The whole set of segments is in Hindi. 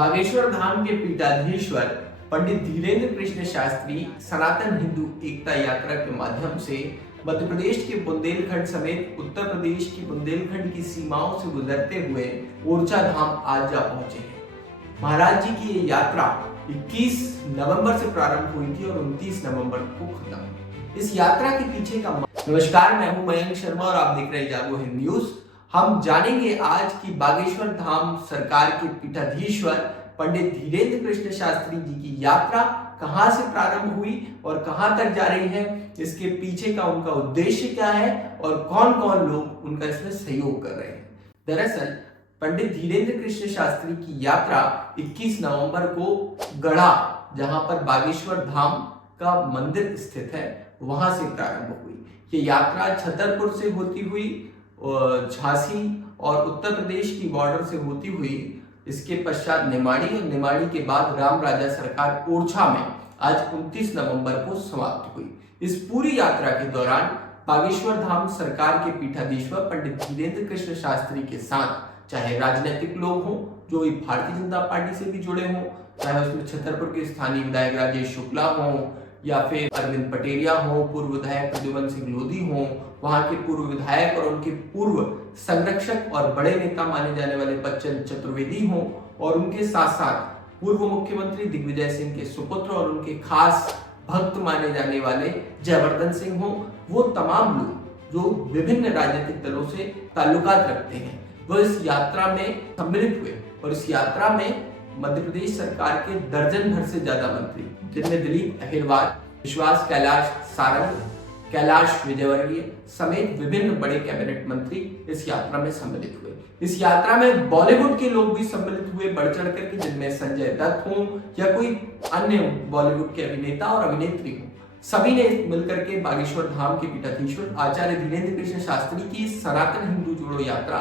बागेश्वर धाम के पीठाधीश्वर पंडित धीरेन्द्र कृष्ण शास्त्री सनातन हिंदू एकता यात्रा के माध्यम से मध्य प्रदेश के बुंदेलखंड समेत उत्तर प्रदेश की बुंदेलखंड की सीमाओं से गुजरते हुए ओरछा धाम आज जा पहुंचे हैं। महाराज जी की ये यात्रा 21 नवंबर से प्रारंभ हुई थी और 29 नवंबर को खत्म हुई। इस यात्रा के पीछे का नमस्कार, मैं हूं मयंक शर्मा और आप देख रहे हैं जागो हिंद न्यूज। हम जानेंगे आज की बागेश्वर धाम सरकार के पीठाधीश्वर पंडित धीरेन्द्र कृष्ण शास्त्री जी की यात्रा कहां से प्रारंभ हुई और कहां तक जा रही है, इसके पीछे का उनका उद्देश्य क्या है और कौन कौन लोग उनका इसमें सहयोग कर रहे हैं। दरअसल पंडित धीरेन्द्र कृष्ण शास्त्री की यात्रा 21 नवंबर को गढ़ा, जहां पर बागेश्वर धाम का मंदिर स्थित है, वहां से प्रारंभ हुई। ये यात्रा छतरपुर से होती हुई झांसी और उत्तर प्रदेश की बॉर्डर से होती हुई इसके पश्चात निमाड़ी और निमाड़ी के बाद राम राजा सरकार ओरछा में आज 29 नवंबर को समाप्त हुई। इस पूरी यात्रा के दौरान बागेश्वर धाम सरकार के पीठाधीश्वर पंडित धीरेन्द्र कृष्ण शास्त्री के साथ चाहे राजनीतिक लोग हों जो भारतीय जनता पार्टी से भी जुड़े हों, चाहे उसमें छतरपुर के स्थानीय विधायक राजेश शुक्ला हों या फिर अरविंद पटेरिया हो, पूर्व विधायक प्रद्युमन सिंह लोधी हो, वहां के पूर्व विधायक और उनके पूर्व संरक्षक और बड़े नेता माने जाने वाले बच्चन चतुर्वेदी हो, और उनके साथ साथ पूर्व मुख्यमंत्री दिग्विजय सिंह के सुपुत्र और उनके खास भक्त माने जाने वाले जयवर्धन सिंह हो, वो तमाम लोग जो विभिन्न राजनीतिक दलों से ताल्लुकात रखते हैं, वो इस यात्रा में सम्मिलित हुए। और इस यात्रा में मध्य प्रदेश सरकार के दर्जन भर से ज्यादा मंत्री, जिनमें दिलीप अहिरवार, विश्वास कैलाश सारंग, कैलाश विजयवर्गीय समेत विभिन्न बड़े कैबिनेट मंत्री इस यात्रा में सम्मिलित हुए। इस यात्रा में बॉलीवुड के लोग भी सम्मिलित हुए बढ़ चढ़ कर, जिनमें संजय दत्त हो या कोई अन्य बॉलीवुड के अभिनेता और अभिनेत्री हो, सभी ने मिलकर के बागेश्वर धाम के पीठाधीश्वर आचार्य धीरेन्द्र कृष्ण शास्त्री की सनातन हिंदू जोड़ो यात्रा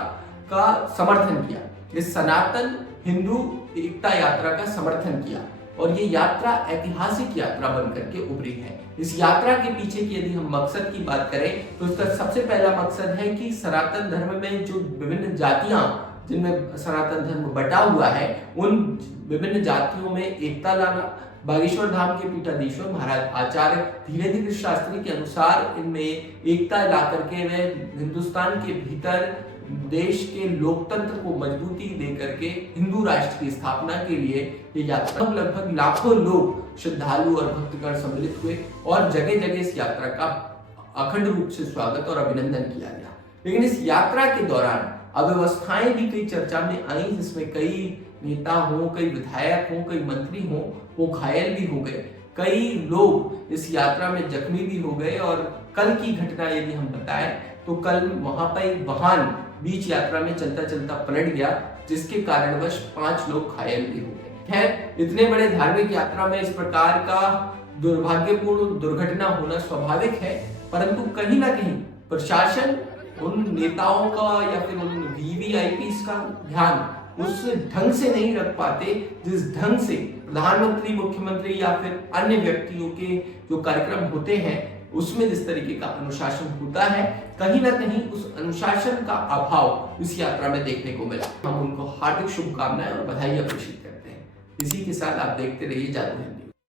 का समर्थन किया। इस सनातन हिंदू एकता यात्रा का समर्थन किया और ये यात्रा ऐतिहासिक यात्रा बनकर के उभरी है। इस यात्रा के पीछे की यदि हम मकसद की बात करें तो इसका सबसे पहला मकसद है कि सनातन धर्म में जो विभिन्न जातियां, जिनमें सनातन धर्म बटा हुआ है, उन विभिन्न जातियों में एकता लाना। बागेश्वर धाम के पीठाधीश्वर महाराज आचार्य धीरेन्द्र कृष्ण शास्त्री के अनुसार इनमें एकता ला करके वे हिंदुस्तान के भीतर देश के लोकतंत्र को मजबूती देकर के हिंदू राष्ट्र की स्थापना के लिए ये यात्रा, लगभग लाखों लोग श्रद्धालु और भक्तगण सम्मिलित हुए और जगह जगह इस यात्रा का अखंड रूप से स्वागत और अभिनंदन किया गया। लेकिन इस यात्रा के दौरान अव्यवस्थाएं भी कई चर्चा में आई, जिसमें कई नेता हो, कई विधायक हो, कई मंत्री हो, वो घायल भी हो गए, कई लोग इस यात्रा में जख्मी भी हो गए। और कल की घटना यदि हम बताएं तो कल वहां पर एक वाहन बीच यात्रा में चलता चलता पलट गया, जिसके कारणवश 5 लोग घायल भी हो गए। खैर, इतने बड़े धार्मिक यात्रा में इस प्रकार का दुर्भाग्यपूर्ण दुर्घटना होना स्वाभाविक है, परंतु कहीं ना कहीं प्रशासन उन नेताओं का या फिर उन वीवीआईपीस का ध्यान उस ढंग से नहीं रख पाते जिस ढंग से प्रधानमंत्री, मुख्यमंत्री या फिर अन्य व्यक्तियों के जो कार्यक्रम होते हैं उसमें जिस तरीके का अनुशासन होता है, कहीं ना कहीं उस अनुशासन का अभाव इस यात्रा में देखने को मिला। हम उनको हार्दिक शुभकामनाएं और बधाई प्रेषित करते हैं। इसी के साथ आप देखते रहिए जागो हिंद।